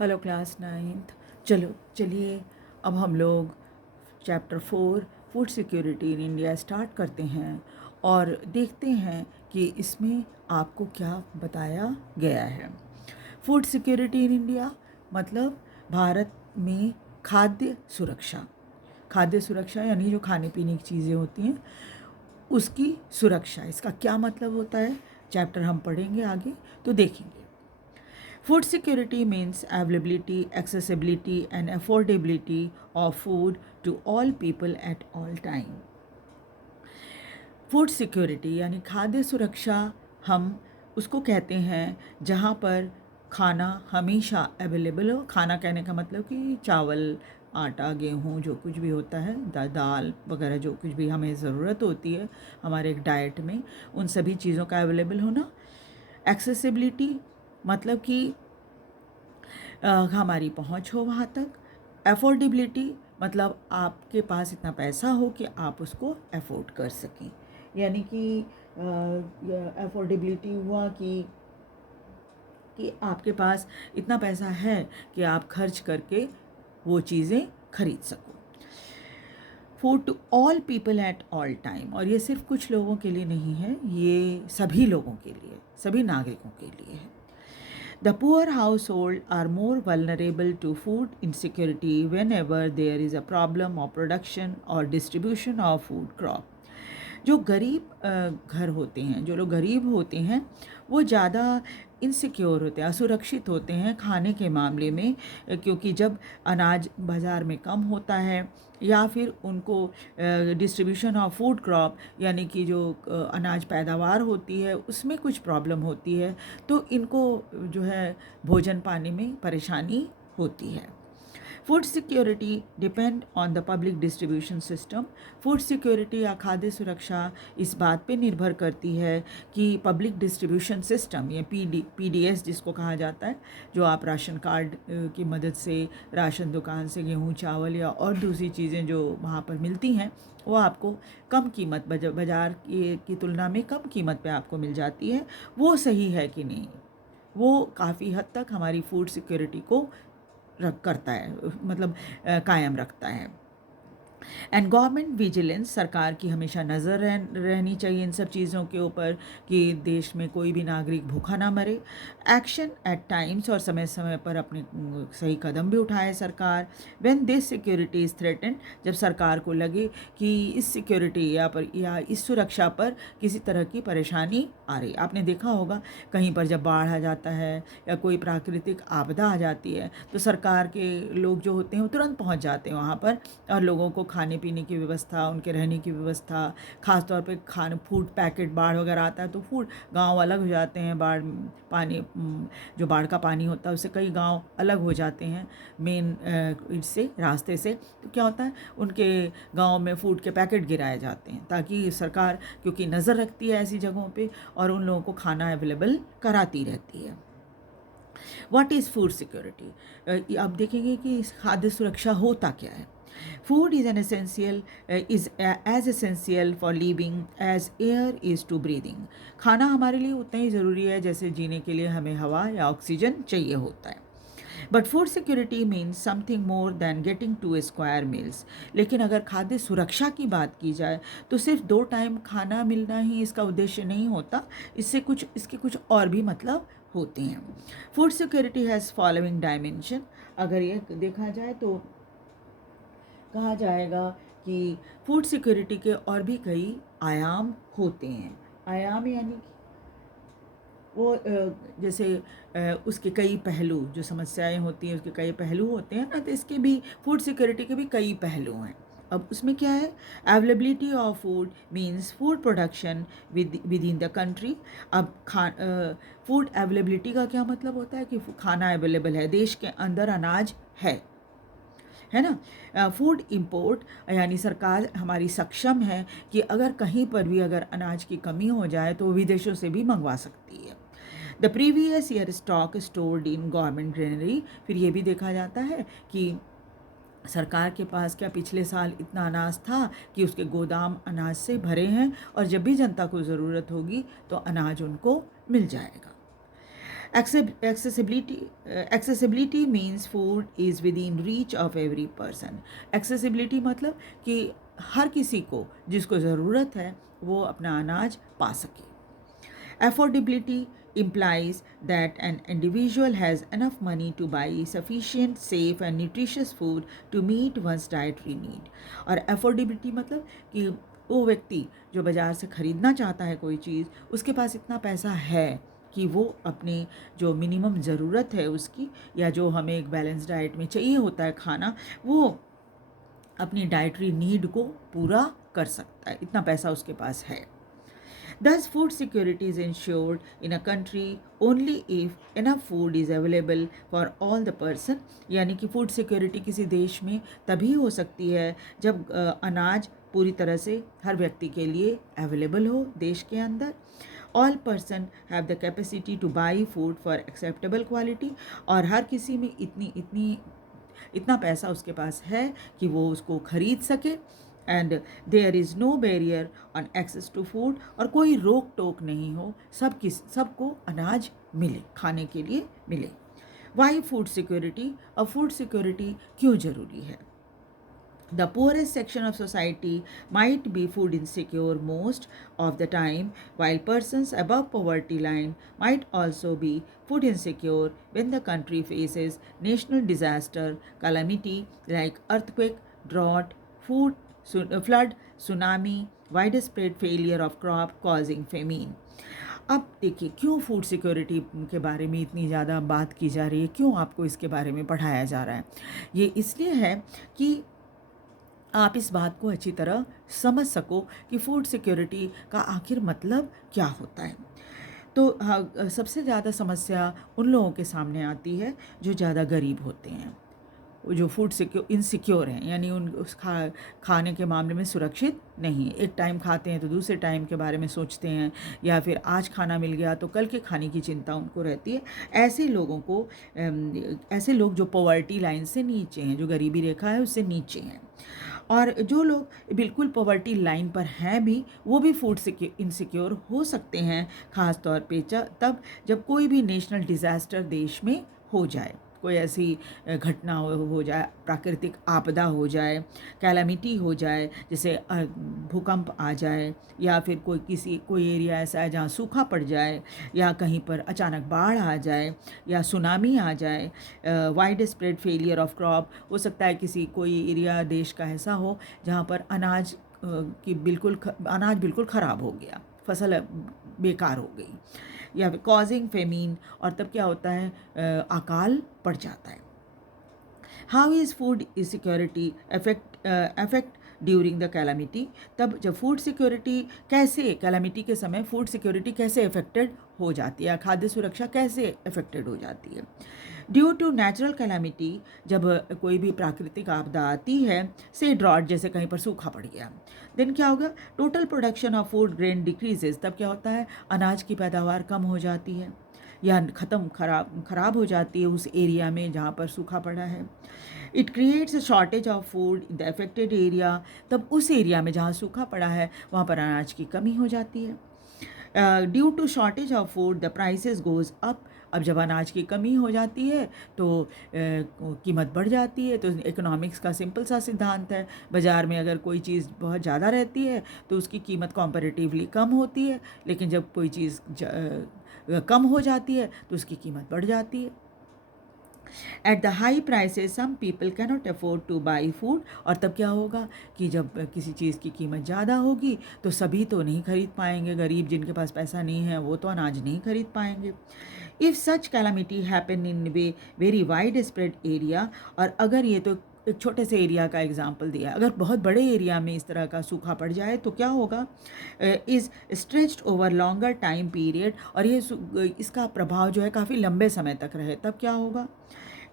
Hello class 9th। चलिए अब हम लोग chapter 4 food security in India start करते हैं और देखते हैं कि इसमें आपको क्या बताया गया है। फूड सिक्योरिटी इन इंडिया मतलब भारत में खाद्य सुरक्षा यानी जो खाने पीने की चीज़ें होती हैं उसकी सुरक्षा। इसका क्या मतलब होता है चैप्टर हम पढ़ेंगे आगे तो देखेंगे। Food security means availability, accessibility, and affordability of food to all people at all time. Food security यानी खाद्य सुरक्षा हम उसको कहते हैं जहाँ पर खाना हमेशा अवेलेबल हो। खाना कहने का मतलब कि चावल, आटा, गेहूँ, जो कुछ भी होता है, दाल वगैरह, जो कुछ भी हमें ज़रूरत होती है हमारे एक डाइट में, उन सभी चीज़ों का अवेलेबल होना। एक्सेसिबिलिटी मतलब कि हमारी पहुंच हो वहाँ तक। अफोर्डेबिलिटी मतलब आपके पास इतना पैसा हो कि आप उसको अफोर्ड कर सकें, यानी कि अफोर्डेबिलिटी हुआ कि आपके पास इतना पैसा है कि आप खर्च करके वो चीज़ें खरीद सको। Food to all people at all time, और ये सिर्फ कुछ लोगों के लिए नहीं है, ये सभी लोगों के लिए, सभी नागरिकों के लिए है। The poor households are more vulnerable to food insecurity whenever there is a problem of production or distribution of food crop. जो गरीब घर होते हैं, जो लोग गरीब होते हैं, वो ज़्यादा इनसिक्योर होते हैं, असुरक्षित होते हैं खाने के मामले में, क्योंकि जब अनाज बाज़ार में कम होता है या फिर उनको डिस्ट्रीब्यूशन ऑफ फूड क्रॉप यानी कि जो अनाज पैदावार होती है उसमें कुछ प्रॉब्लम होती है, तो इनको जो है भोजन पाने में परेशानी होती है। Food security depend on the public distribution system. Food security या खाद्य सुरक्षा इस बात पे निर्भर करती है कि पब्लिक डिस्ट्रीब्यूशन सिस्टम, ये पीडीएस जिसको कहा जाता है, जो आप राशन कार्ड की मदद से राशन दुकान से गेहूँ, चावल या और दूसरी चीज़ें जो वहाँ पर मिलती हैं वो आपको कम कीमत, बाज़ार की तुलना में कम कीमत पे आपको मिल जाती है, वो सही है कि नहीं, वो काफ़ी हद तक हमारी फूड सिक्योरिटी को करता है, मतलब कायम रखता है। एंड गवर्नमेंट विजिलेंस, सरकार की हमेशा नज़र रहनी चाहिए इन सब चीज़ों के ऊपर कि देश में कोई भी नागरिक भूखा ना मरे। एक्शन एट टाइम्स, और समय समय पर अपने सही कदम भी उठाए सरकार। When this security is threatened, जब सरकार को लगे कि इस सिक्योरिटी या इस सुरक्षा पर किसी तरह की परेशानी आ रही। आपने देखा होगा कहीं पर जब बाढ़ आ जाता है या कोई प्राकृतिक आपदा आ जाती है तो सरकार के लोग जो होते हैं वो तुरंत पहुंच जाते हैं वहाँ पर और लोगों को खाने पीने की व्यवस्था, उनके रहने की व्यवस्था, ख़ास तौर पे फूड पैकेट, बाढ़ वगैरह आता है तो फूड गांव अलग हो जाते हैं। पानी, जो बाढ़ का पानी होता है उससे कई गांव अलग हो जाते हैं मेन इससे, रास्ते से। तो क्या होता है, उनके गांव में फूड के पैकेट गिराए जाते हैं ताकि सरकार, क्योंकि नज़र रखती है ऐसी जगहों पे और उन लोगों को खाना अवेलेबल कराती रहती है। What is food security? अब देखेंगे कि खाद्य सुरक्षा होता क्या है। Food is an essential is as essential for living as air is to breathing. खाना हमारे लिए उतना ही ज़रूरी है जैसे जीने के लिए हमें हवा या ऑक्सीजन चाहिए होता है। But food security means something more than getting two square meals. लेकिन अगर खाद्य सुरक्षा की बात की जाए तो सिर्फ 2 टाइम खाना मिलना ही इसका उद्देश्य नहीं होता, इसके कुछ और भी मतलब होते हैं। Food security has following dimension. अगर ये देखा जाए तो कहा जाएगा कि फूड सिक्योरिटी के और भी कई आयाम होते हैं। आयाम यानी कि वो जैसे उसके कई पहलू, जो समस्याएं होती हैं उसके कई पहलू होते हैं ना, तो इसके भी, फूड सिक्योरिटी के भी कई पहलू हैं। अब उसमें क्या है, availability of food means food production with in the country. अब फूड अवेलेबिलिटी का क्या मतलब होता है कि खाना अवेलेबल है, देश के अंदर अनाज है ना। फूड इंपोर्ट यानी सरकार हमारी सक्षम है कि अगर कहीं पर भी अगर अनाज की कमी हो जाए तो विदेशों से भी मंगवा सकती है। The previous year stock stored in government granary, फिर ये भी देखा जाता है कि सरकार के पास क्या पिछले साल इतना अनाज था कि उसके गोदाम अनाज से भरे हैं और जब भी जनता को ज़रूरत होगी तो अनाज उनको मिल जाएगा। Accessibility means food is within reach of every person. Accessibility मतलब कि हर किसी को जिसको ज़रूरत है वो अपना अनाज पा सके. Affordability implies that an individual has enough money to buy sufficient, safe and nutritious food to meet one's dietary need. और affordability मतलब कि वो व्यक्ति जो बाज़ार से ख़रीदना चाहता है कोई चीज़, उसके पास इतना पैसा है कि वो अपने जो मिनिमम ज़रूरत है उसकी, या जो हमें एक बैलेंस डाइट में चाहिए होता है खाना, वो अपनी डाइटरी नीड को पूरा कर सकता है, इतना पैसा उसके पास है. Thus, food security is ensured in a country only if enough food is available for all the person. यानी कि फूड सिक्योरिटी किसी देश में तभी हो सकती है जब अनाज पूरी तरह से हर व्यक्ति के लिए अवेलेबल हो देश के अंदर. All person have the capacity to buy food for acceptable quality. और हर किसी में इतना पैसा उसके पास है कि वो उसको खरीद सके. And there is no barrier on access to food. और कोई रोक टोक नहीं हो, सबको अनाज मिले, खाने के लिए मिले. Why food security? अब फूड सिक्योरिटी क्यों ज़रूरी है? The poorest section of society might be food insecure most of the time, while persons above poverty line might also be food insecure when the country faces national disaster, calamity like earthquake, drought, flood, tsunami, widespread failure of crop causing famine. अब देखिए क्यों food security के बारे में इतनी ज़्यादा बात की जा रही है, क्यों आपको इसके बारे में पढ़ाया जा रहा है. ये इसलिए है कि आप इस बात को अच्छी तरह समझ सको कि फूड सिक्योरिटी का आखिर मतलब क्या होता है. तो सबसे ज़्यादा समस्या उन लोगों के सामने आती है जो ज़्यादा गरीब होते हैं, जो फूड इनसिक्योर हैं, यानी उन खाने के मामले में सुरक्षित नहीं. एक टाइम खाते हैं तो दूसरे टाइम के बारे में सोचते हैं, या फिर आज खाना मिल गया तो कल के खाने की चिंता उनको रहती है. ऐसे लोग जो पॉवर्टी लाइन से नीचे हैं, जो गरीबी रेखा है उससे नीचे हैं, और जो लोग बिल्कुल पॉवर्टी लाइन पर हैं भी, वो भी फूड इनसिक्योर हो सकते हैं, ख़ास तौर पे तब जब कोई भी नेशनल डिज़ास्टर देश में हो जाए, कोई ऐसी घटना हो जाए, प्राकृतिक आपदा हो जाए, कैलामिटी हो जाए, जैसे भूकंप आ जाए, या फिर कोई एरिया ऐसा है जहाँ सूखा पड़ जाए, या कहीं पर अचानक बाढ़ आ जाए, या सुनामी आ जाए. Wide spread failure of crop, हो सकता है कोई एरिया देश का ऐसा हो जहाँ पर अनाज बिल्कुल ख़राब हो गया, फसल बेकार हो गई, या फिर कॉजिंग फेमीन, और तब क्या होता है, अकाल पड़ जाता है. How is food security affect during the calamity? तब जब फूड सिक्योरिटी कैसे, कैलामिटी के समय फूड सिक्योरिटी कैसे अफेक्टेड हो जाती है, खाद्य सुरक्षा कैसे अफेक्टेड हो जाती है? ड्यू टू नेचुरल कैलामिटी, जब कोई भी प्राकृतिक आपदा आती है, से ड्रॉट, जैसे कहीं पर सूखा पड़ गया, देन क्या होगा, total production of food grain decreases. तब क्या होता है, अनाज की पैदावार कम हो जाती है, या खराब हो जाती है उस एरिया में जहाँ पर सूखा पड़ा है. It creates a shortage of food in the affected area. तब उस एरिया में जहाँ सूखा पड़ा है वहाँ पर अनाज की कमी हो जाती है. Due to shortage of food the prices goes up. अब जब अनाज की कमी हो जाती है तो कीमत बढ़ जाती है. तो इकोनॉमिक्स का सिंपल सा सिद्धांत है, बाज़ार में अगर कोई चीज़ बहुत ज़्यादा रहती है तो उसकी कीमत कॉम्पैरेटिवली कम होती है, लेकिन जब कोई चीज़ कम हो जाती है तो उसकी कीमत बढ़ जाती है. At the high prices some people cannot afford to buy food. और तब क्या होगा कि जब किसी चीज़ की कीमत ज़्यादा होगी तो सभी तो नहीं खरीद पाएंगे, गरीब जिनके पास पैसा नहीं है वो तो अनाज नहीं खरीद पाएंगे. If such calamity happen in very wide spread area, और अगर ये तो एक छोटे से एरिया का एग्जाम्पल दिया, अगर बहुत बड़े एरिया में इस तरह का सूखा पड़ जाए तो क्या होगा, is stretched over longer time period, और ये इसका प्रभाव जो है काफ़ी लंबे समय तक रहे, तब क्या होगा,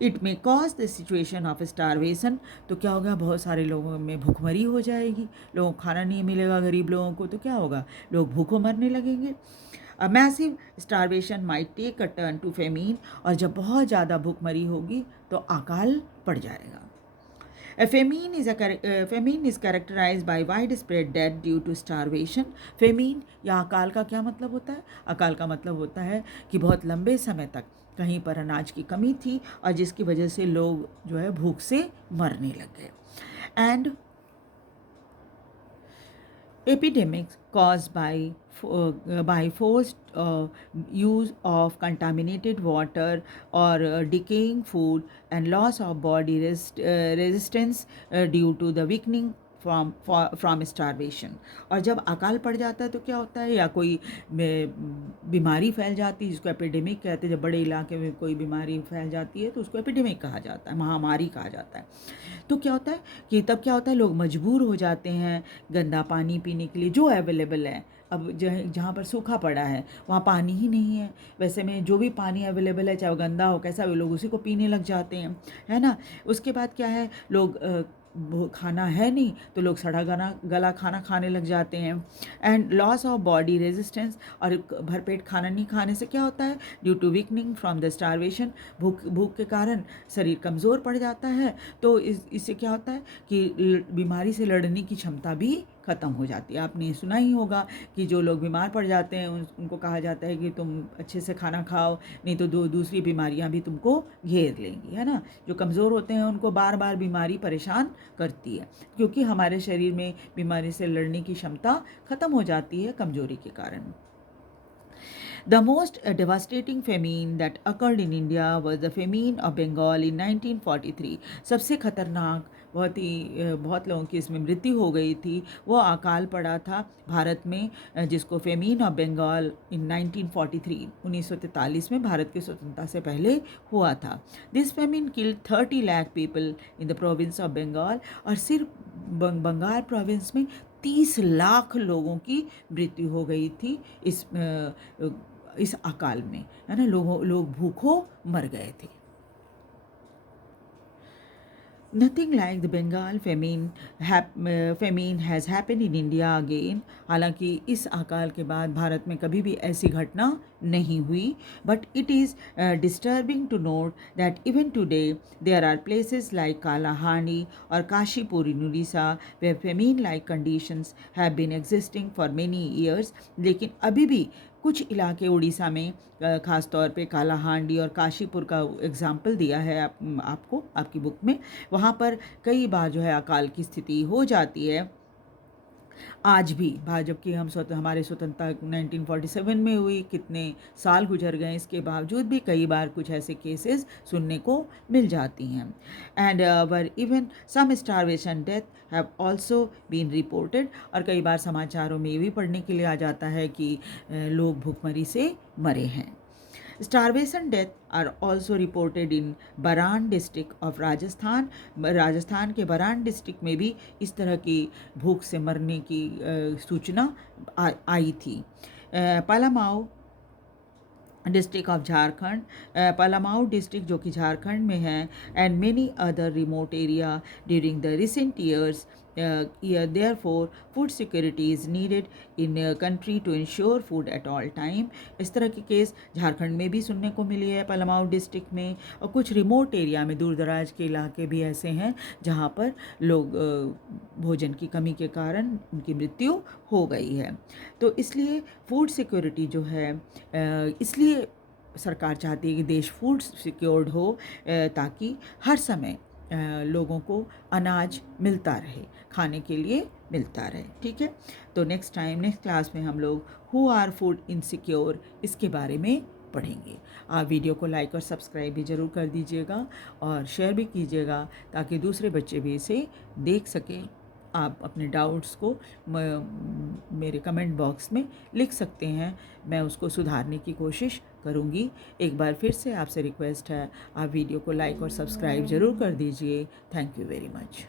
it may cause the situation of starvation. तो क्या होगा, बहुत सारे लोगों में भूखमरी हो जाएगी, लोगों को खाना नहीं मिलेगा, गरीब लोगों को, तो क्या होगा, लोग भूखों मरने लगेंगे. A massive starvation might take a turn to famine. और जब बहुत ज़्यादा भूखमरी होगी तो अकाल पड़ जाएगा. Famine is characterized by widespread death due to starvation. Famine या अकाल का क्या मतलब होता है? अकाल का मतलब होता है कि बहुत लंबे समय तक कहीं पर अनाज की कमी थी और जिसकी वजह से लोग जो है भूख से मरने लग गए. And epidemics caused by forced use of contaminated water or decaying food and loss of body resistance due to the weakening from starvation. और जब अकाल पड़ जाता है तो क्या होता है, या कोई बीमारी फैल जाती है जिसको एपिडेमिक कहते हैं. जब बड़े इलाके में कोई बीमारी फैल जाती है तो उसको एपिडेमिक कहा जाता है, महामारी कहा जाता है. तो क्या होता है कि तब क्या होता है, लोग मजबूर हो जाते हैं गंदा पानी पीने के लिए जो अवेलेबल है. अब जहाँ पर सूखा पड़ा है वहाँ पानी ही नहीं है. वैसे में जो भी पानी अवेलेबल है, चाहे वो गंदा हो कैसा भी, लोग उसी को पीने लग जाते हैं, है ना. उसके बाद क्या है, लोग खाना है नहीं तो लोग सड़ा गला खाना खाने लग जाते हैं. And loss of body resistance, और भरपेट खाना नहीं खाने से क्या होता है, due to weakening from the starvation, भूख के कारण शरीर कमज़ोर पड़ जाता है. तो इससे क्या होता है कि बीमारी से लड़ने की क्षमता भी ख़त्म हो जाती है. आपने सुना ही होगा कि जो लोग बीमार पड़ जाते हैं उनको कहा जाता है कि तुम अच्छे से खाना खाओ, नहीं तो दूसरी बीमारियां भी तुमको घेर लेंगी, है ना. जो कमज़ोर होते हैं उनको बार बार बीमारी परेशान करती है, क्योंकि हमारे शरीर में बीमारी से लड़ने की क्षमता ख़त्म हो जाती है कमज़ोरी के कारण. The most devastating famine that occurred in India was the famine of Bengal in 1943. सबसे खतरनाक, बहुत लोगों की इसमें मृत्यु हो गई थी, वो अकाल पड़ा था भारत में, जिसको फेमीन ऑफ बंगाल इन 1943 1943 में, भारत की स्वतंत्रता से पहले हुआ था. This famine killed 30 lakh people in the province of Bengal. और सिर्फ बंगाल प्रोविंस में 30 लाख लोगों की मृत्यु हो गई थी इस अकाल में, है ना. लोग भूखों मर गए थे. Nothing like the Bengal famine has happened in India again. हालांकि इस अकाल के बाद भारत में कभी भी ऐसी घटना नहीं हुई. But it is disturbing to note that even today there are places like Kalahandi or Kashipur in Odisha where famine-like conditions have been existing for many years. लेकिन अभी भी कुछ इलाके उड़ीसा में, ख़ास तौर पे कालाहांडी और काशीपुर का एग्जाम्पल दिया है आपको आपकी बुक में, वहाँ पर कई बार जो है अकाल की स्थिति हो जाती है आज भी. जबकि हमारे स्वतंत्रता 1947 में हुई, कितने साल गुजर गए, इसके बावजूद भी कई बार कुछ ऐसे केसेस सुनने को मिल जाती हैं. And were even some starvation death have also been reported. और कई बार समाचारों में ये भी पढ़ने के लिए आ जाता है कि लोग भूखमरी से मरे हैं. Starvation death are also reported in Baran district of Rajasthan. Rajasthan के बरान डिस्ट्रिक्ट में भी इस तरह की भूख से मरने की सूचना आई थी. Palamau district of Jharkhand, Palamau district जो कि झारखंड में है, and many other remote area during the recent years. Therefore, food security is needed in a country to ensure food at all time. इस तरह के केस झारखंड में भी सुनने को मिली है, पलामाऊ डिस्ट्रिक्ट में, और कुछ रिमोट एरिया में, दूर दराज के इलाके भी ऐसे हैं जहाँ पर लोग भोजन की कमी के कारण उनकी मृत्यु हो गई है. तो इसलिए फूड सिक्योरिटी जो है, इसलिए सरकार चाहती है कि देश फूड सिक्योर्ड हो, ताकि हर समय लोगों को अनाज मिलता रहे, खाने के लिए मिलता रहे. ठीक है. तो नेक्स्ट क्लास में हम लोग हु आर फूड इनसिक्योर, इसके बारे में पढ़ेंगे. आप वीडियो को लाइक और सब्सक्राइब भी ज़रूर कर दीजिएगा और शेयर भी कीजिएगा, ताकि दूसरे बच्चे भी इसे देख सकें. आप अपने डाउट्स को मेरे कमेंट बॉक्स में लिख सकते हैं, मैं उसको सुधारने की कोशिश करूँगी. एक बार फिर से आपसे रिक्वेस्ट है, आप वीडियो को लाइक और सब्सक्राइब ज़रूर कर दीजिए. Thank you very much.